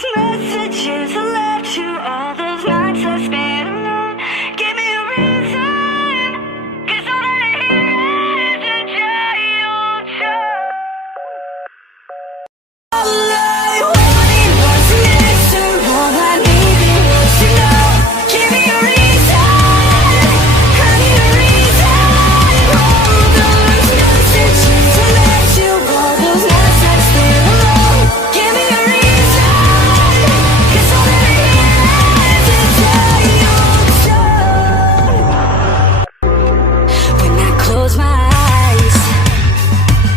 those messages I left you, all those nights I spent alone. Give me a reason, 'cause all that I hear is a giant show. All I wanted was an answer, all I needed was to know. Give me a reason, I need a reason. All those messages I left you, all those nights I spent alone. Give me a reason, 'cause all that I hear is a giant show. When I close my eyes,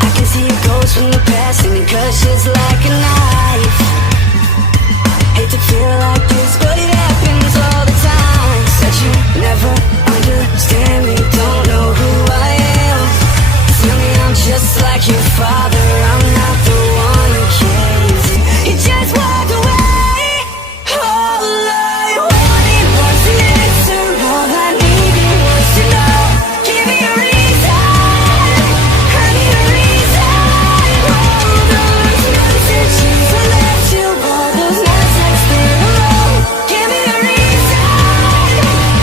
I can see a ghost from the past, and it cuts just like a knife. Hate to feel like this, but it happens all the time. Said you never understand me, don't know who I am. Tell me I'm just like your father, I'm not the one who cares. You just walked away. All I wanted was an answer, all I needed was to know. Give me a reason, I need a reason. All those messages I left you, all those nights I spent alone. Give me a reason,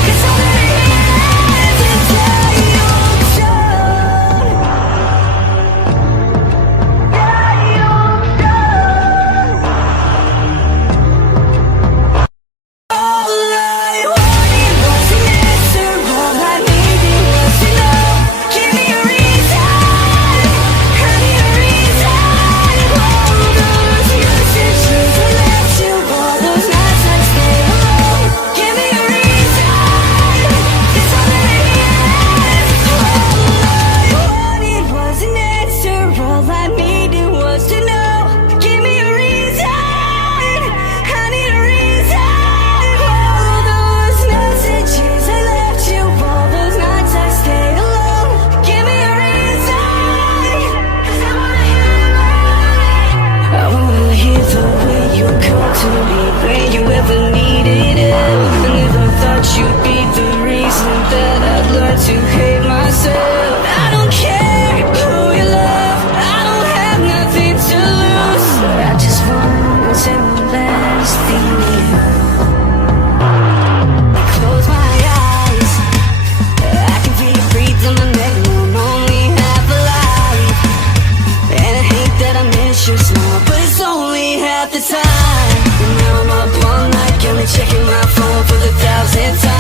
'cause all that I hear is a giant show. All I wanted was an answer, all I needed was to know. Give me a reason, I need a reason. All those messages I left you, all those nights I spent alone. Give me a reason, 'cause all that I hear is all I wanted was an answer, all I needed was to know. Give me a reason, I need a reason. All those messages I left you, all those nights I stayed alone. Give me a reason, 'cause I wanna hear it. I wanna hear the way you come to me when you ever needed it. I never thought you'd be the reason that I'd learn to hate myself. I don't care who you love, I don't have nothing to lose. I just wanna say one last thing to you. I close my eyes, I can feel you breathe in my neck, and I'm only half alive. And I hate that I miss your smile, but it's only half the time. And now I'm up all night, counting, checking my phone for the 1,000th time.